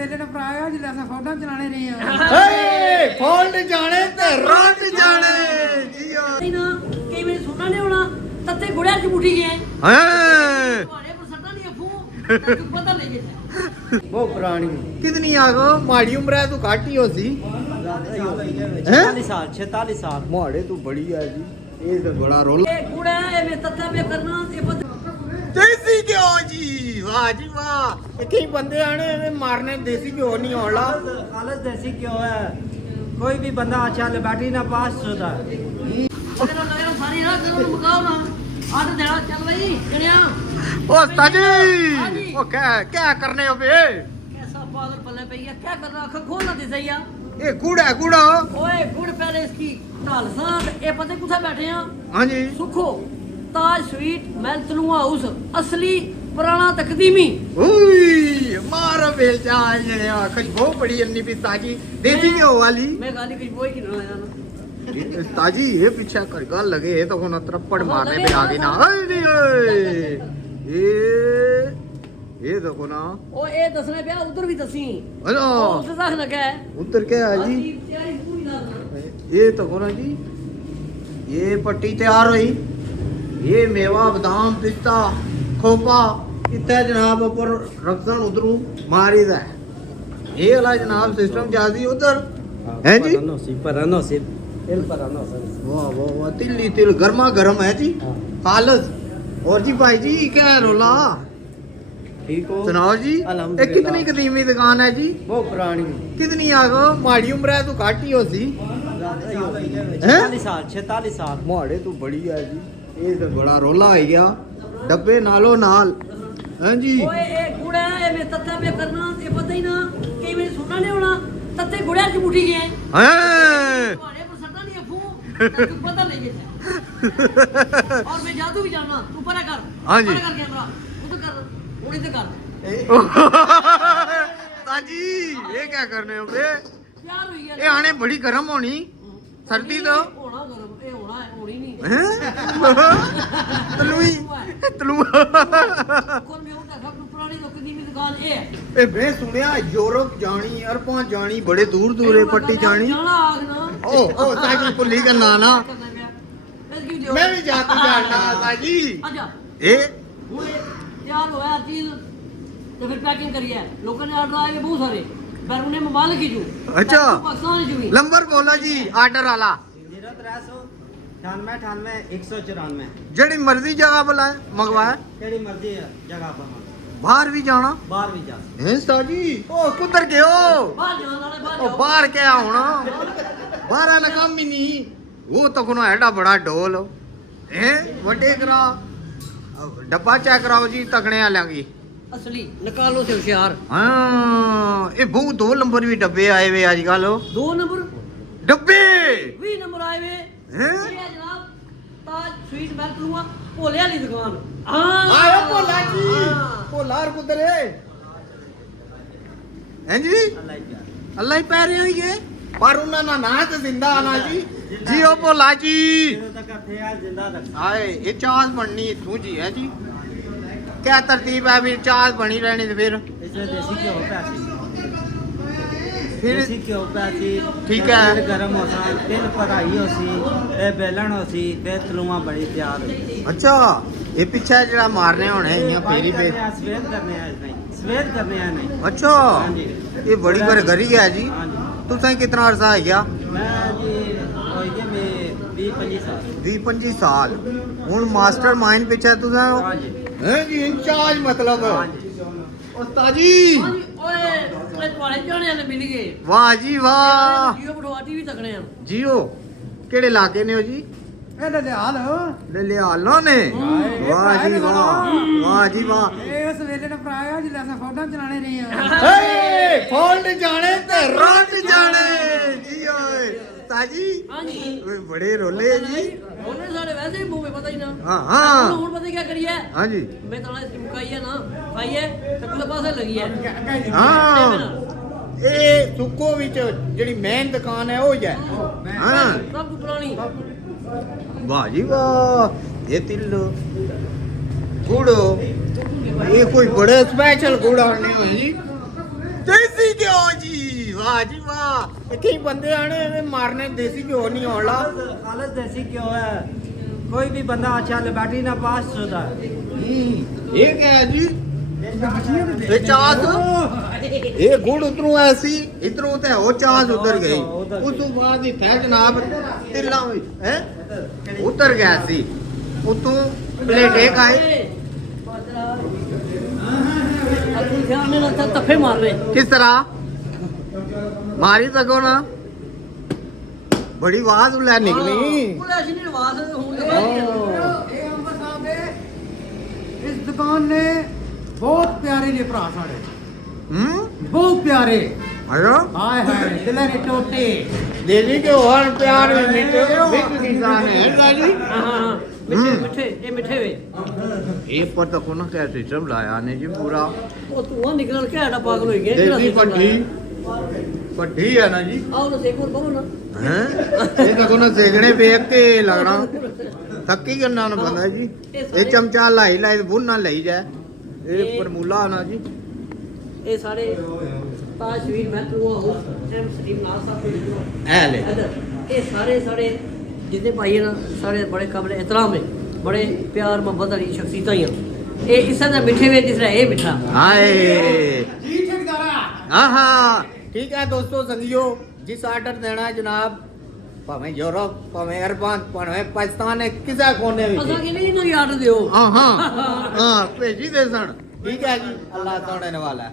ਵੇਲੇ ਨੇ ਭਰਾਇਆ ਜਿੱਲੇ ਅਸਾਂ ਫੌਡਾਂ ਚਲਾਣੇ ਰਹੇ ਆ ਏ ਫੌਲਡ ਜਾਣੇ ਤੇ ਰੰਡ ਜਾਣੇ ਜੀਓ ਨਾ ਕਈ ਵਾਰੀ ਸੁਣਨਾ ਨਹੀਂ ਹੋਣਾ ਤੱਤੇ ਗੁੜਿਆ ਚ ਮੁੱਠੀ ਗਏ ਹੈ ਤੁਹਾਡੇ ਪਰ ਸੱਟਾਂ ਨਹੀਂ ਅਫੂ ਤੈਨੂੰ ਪਤਾ ਨਹੀਂ ਜੇ ਉਹ ਪੁਰਾਣੀ ਕਿਤਨੀ ਆ ਗੋ ਮਾੜੀ ਉਮਰ ਹੈ ਤੂੰ ਘੱਟ ਹੀ ਹੋ ਸੀ 46 ਸਾਲ 46 ਸਾਲ ਮਾੜੇ ਤੂੰ ਬੜੀ ਆ ਜੀ ਇਹ ਤਾਂ ਬੜਾ ਰੋਲ ਇਹ ਗੁੜਾ ਇਹ ਮੈਂ ਤੱਤਾ ਪੇ ਕਰਨਾ ਇਹ ਪਤਾ ਦੇਸੀ ਘਿਓ ਜੀ ਵਾਹ ਜੀ ਵਾਹ ਇਹ ਕਈ ਬੰਦੇ ਆਣੇ ਐਵੇਂ ਮਾਰਨੇ ਦੇਸੀ ਘਿਓ ਨਹੀਂ ਆਉਣਾ खालस देसी क्यों है कोई भी बंदा अच्छा लिबर्टी ना पास होता है ਉਹਦੇ ਨਾਲ ਲਗੇ ਸਾਰੀ ਰਾਤ ਨੂੰ ਮਕਾਓ ਨਾ ਆਹ ਤੇ ਦੇਣਾ ਚੱਲ ਬਈ ਜਣਿਆ ਉਹ ਉਸਤਾਦ ਜੀ ਉਹ क्या करने हो बे कैसा पागल पल्ले पे ये क्या कर रहा आंखें खोल ना दे सैया ये कूड़ा कूड़ा ओए गुड़ पहले इसकी ढाल साथ ये पता कुछ बैठे हैं हाँ जी सुखो ताज स्वीट महल तलुआ हाउस असली पुराना तकदीमी ओए मार बेचा ये खुशबू बड़ी अन्नी भी ताजी देसी घिओ वाली मैं गाली कुछ बोई की ना जाना ताजी ये पीछे कर लगे तो कोन तरप्पड़ मारने पे आ गई ना ये देखो ना ओ ए दसने पे उधर भी दसी हेलो उधर तक लगा है उधर क्या है जी तैयारी पूरी ना ये तो कोना जी ये पट्टी तैयार हुई ये मेवा बादाम पिस्ता खोपा इतना जनाब ऊपर रखसन उधरू मारी दा ये वाला जनाब सिस्टम जाती उधर है जी परानोसिब तिल परानोसिब वाह वाह वाह तिल तिल गर्मा गर्म है जी खालस और जी भाई जी क्या है रोला ठीक हो सुनाओ जी ये अल्हम्दुलिल्लाह। कितनी कदीमी दुकान है जी बहुत पुरानी कितनी आ गो माड़ी उम्र है तू घट ही हो सी 46 साल 46 साल माड़े तू बड़ी है जी ये तो बड़ा रोला हो गया डब्बे नालो नाल हैं जी ओए ए गुड़ा ए मैं तत्ता पे करना ये पता ही ना कई बार सुनना नहीं होना तत्ते गुड़िया च मुठी गए हैं तुम्हारे पर सट्टा नहीं अफू तैਨੂੰ पता नहीं जे और मैं जादू भी जाना तू परे कर हाँ जी। परे कर कैमरा उधर कर उड़ी ते कर ताजी ये क्या करने हो बे प्यार हुई है ये आने बड़ी गर्म होनी सर्दी तो होना गरम ए होना है होनी नहीं हैं तलुई तलु कौन मैं होता सब पुरानी कदीमी दुकान ए है ए बे सुनिया यूरोप जानी अरबा जानी बड़े दूर दूर है पट्टी जानी जाना आग ना ओ ताजी भुल्ली करना ना करना मैं मैं भी जाती जानना ताजी आजा ए ਹੁਣ ਤਿਆਰ ਹੋਇਆ ਚੀਜ਼ ਤੇ ਫਿਰ ਪੈਕਿੰਗ ਕਰੀ ਹੈ ਲੋਕਾਂ ਨੇ ਆਰਡਰ ਆਏ ਬਹੁਤ ਸਾਰੇ ਪਰ ਉਹਨੇ ਮਮਾਲ ਕੀ ਜੂ अच्छा ਪਾਕਿਸਤਾਨ ਜੂ नंबर बोलो जी आर्डर वाला 0398 194 जेड़ी मर्जी जगह बुलाए मंगवाए केड़ी मर्जी है जगह पर बाहर भी जाना बाहर भी जा हैं ताजी ओ कुदर गए हो ਬਾਹਰ ਜਾਣ ਵਾਲੇ ਬਾਹਰ ओ बाहर क्या होना बाहर वाला काम ही नहीं वो तो कोनो एडा बड़ा ढोल हैं वड्डे करा डब्बा चेक कराओ जी तकड़े वालियां की ਅਸਲੀ ਨਿਕਾਲੋ ਸੇ ਹੁਸ਼ਿਆਰ हाँ ये बहुत 2 नंबर भी डब्बे आए हुए आजकल 2 नंबर डब्बे 20 नंबर ਆਏ ਵੇ हैं ਇਹ ਹੈ ਜਨਾਬ ਤਾਜ ਸਵੀਟ ਮੈਲ ਲੂਆ ਭੋਲੇ ਵਾਲੀ ਦੁਕਾਨ ਹਾਂ आयो भोला जी भोला और कुदर है हैं जी अल्लाह ही पै रहे हो ये पर उन्होंने ना तो जिंदा आना जी जी ओ भोला जी तक थे जिंदा रख आए ये चास बननी इथों जी है जी क्या तरतीब है फिर चास बनी रहनी तो फिर इसे देसी क्यों पैसी फिर देसी क्यों पैसी ठीक है। तेल गरम होता तेल पराई होसी ए बेलन होसी ते तलुआ बड़ी तैयार होई अच्छा ये पीछे जरा मारने होने इयां फेरी पे सवेद करने हैं नहीं सवेद करने हैं नहीं अच्छा हाँ जी। ये बड़ी गरी है जी हाँ जी तुसें कितना अरसा है गया मैं जी होई जे में 20-25 साल 20-25 साल हुन मास्टर माइंड पीछे तुसें हाँ जी हैं जी इंचार्ज मतलब हाँ जी उस्ताद जी ਹਾਂਜੀ ਓਏ ਇਹ ਤੁਹਾਡੇ ਜਾਣੇ ਵਾਲੇ ਮਿਲ ਗਏ वाह जी वाह ਜੀਓ ਬਟਵਾ ਟੀਵੀ ਤੱਕਣੇ ਆ जियो केड़े इलाके ने हो जी ਇਹਦੇ ਦੇ ਹਾਲ ले ले आलो ने वाह जी वाह वाह जी वाह ਇਹ ਉਸ ਵੇਲੇ ਨੇ ਭਰਾਇਆ ਜਿੱਲੇ ਅਸਾਂ ਫੌਡਾਂ ਚਲਾਣੇ ਰਹੇ ਆ ए फोल्ड जाने ते रंड जाने जी ओए ताजी ਹਾਂਜੀ ओए बड़े रोले जी ਉਹਨੇ ਸਾਡੇ ਵੈਸੇ ਹੀ ਮੂੰਹ ਪਤਾ ਹੀ ਨਾ हाँ हाँ ਹੁਣ ਪਤਾ ਕੀ ਕਰੀਏ हाँ जी ਮੈਂ ਤਾਂ ਚਮਕਾਈ ਹੈ ਨਾ ਖਾਈ ਹੈ ਤੇ ਕੁਲੇ ਪਾਸੇ ਲੱਗੀ ਹੈ हाँ ਇਹ ਸੁੱਕੋ ਵਿੱਚ ਜਿਹੜੀ ਮੇਨ ਦੁਕਾਨ ਹੈ ਉਹ ਹੈ ਹਾਂ ਸਭ ਤੋਂ ਪੁਰਾਣੀ वाह जी वाह ये तिल गुड़ ये कोई बड़े स्पेशल गुड़ आने हुए जी देसी ਜੀ ਵਾਹ ਇੱਥੇ ਹੀ ਬੰਦੇ ਆਣੇ ਐਵੇਂ ਮਾਰਨੇ ਦੇਸੀ ਘਿਓ ਨਹੀਂ ਆਉਣਾ खालस देसी क्यों है कोई भी बंदा अच्छा लिबर्टी ना पास होता ਇਹ ਕਿਆ ਹੈ ਜੀ ਇਹ ਚਾਸ ਇਹ ਗੁੜ ਉਧਰੋਂ ਆਇਆ ਸੀ ਇਧਰੋਂ ਤੇ ਉਹ ਚਾਸ ਉਧਰ ਗਈ ਉਸ ਤੋਂ ਬਾਅਦ ਹੀ ਫੈ ਜਨਾਬ ਤਿੱਲਾ ਹੋਈ ਹੈ ਉਤਰ ਗਿਆ ਸੀ ਉਤੋਂ ਪਲੇਟੇ ਖਾਏ ਤੂੰ ਧਿਆਨ ਨਾਲ ਤਾਂ ਤੱਫੇ ਮਾਰ ਰਹੇ ਕਿਸ ਤਰ੍ਹਾਂ ਮਾਰੀ ਸਕੋ ਨਾ ਬੜੀ ਆਵਾਜ਼ ਲੈ ਨਿਕਲੀ ਉਹ ਐਸੀ ਨਹੀਂ ਆਵਾਜ਼ ਹੁਣ ਇਹ ਅੰਬਰ ਸਾਹਿਬ ਦੇ ਇਸ ਦੁਕਾਨ ਨੇ ਬਹੁਤ ਪਿਆਰੇ ਨੇ ਭਰਾ ਸਾਡੇ ਬਹੁਤ ਪਿਆਰੇ ਆਇਆ ਹਾਏ ਹਾਏ ਦਿਲਾਂ ਦੇ ਟੋਟੇ ਦੇਵੀ ਕੇ ਹੋਰ ਪਿਆਰ ਵਿੱਚ ਵਿਕ ਕਿਸਾਨ ਹੈ ਰਾਜੀ ਹਾਂ ਮਿੱਠੇ ਮਿੱਠੇ ਇਹ ਮਿੱਠੇ ਵੇ ਇਹ ਪਰ ਤਾਂ ਕੋਨਾ ਕਹਿ ਸਿਸਟਮ ਲਾਇਆ ਨੇ ਜੀ ਪੂਰਾ ਉਹ ਤੂੰ ਨਿਕਲ ਕੇ ਆੜਾ ਪਾਗਲ ਹੋਈ ਗਿਆ ਦੇਵੀ ਪੱਠੀ ਹੈ ਨਾ ਜੀ ਆਓ ਨਾ ਸੇਕੋ ਕਰੋ ਨਾ ਹੈ ਇਹ ਤਾਂ ਕੋਨਾ ਸੇਕਣੇ ਵੇਖ ਕੇ ਲੱਗਣਾ ਥੱਕੀ ਕਰਨਾ ਨਾ ਬੰਦਾ ਜੀ ਇਹ ਚਮਚਾ ਲਾਈ ਲਾਈ ਬੁੰਨਾ ਲਈ ਜਾ ਇਹ ਫਰਮੂਲਾ ਨਾ ਜੀ ਇਹ ਸਾਰੇ ਤਾਜਵੀਰ ਮੈਂ ਤੂੰ ਆਹੋ ਐਮ ਸਟੀਮ ਨਾਲ ਸਾਥ ਦੇ ਐ ਲੈ ਇਹ ਸਾਰੇ जितने भाई है ना सारे बड़े काबिल एहतराम है बड़े प्यार मोहब्बत वाली शख्सियत ही हैं ये इस तरह मिठे में जिस तरह ये मिठा ਹਾਏ ਜੀ ਛੜਕਾਰਾ ਆਹਾ ਠੀਕ ਹੈ ਦੋਸਤੋ ਸੰਗਿਓ ਜਿਸ ਆਰਡਰ ਦੇਣਾ ਹੈ ਜਨਾਬ ਭਾਵੇਂ ਯੂਰਪ ਭਾਵੇਂ ਅਰਬਾਨ ਭਾਵੇਂ ਪਾਕਿਸਤਾਨ ਕਿਸੇ ਕੋਨੇ असा ਵਿੱਚ कि नहीं याद दियो ਹਾਂ ਭੇਜੀ ਦੇ ਸਣ ਠੀਕ ਹੈ ਜੀ ਅੱਲਾਹ ਤਾਣੇ ਵਾਲਾ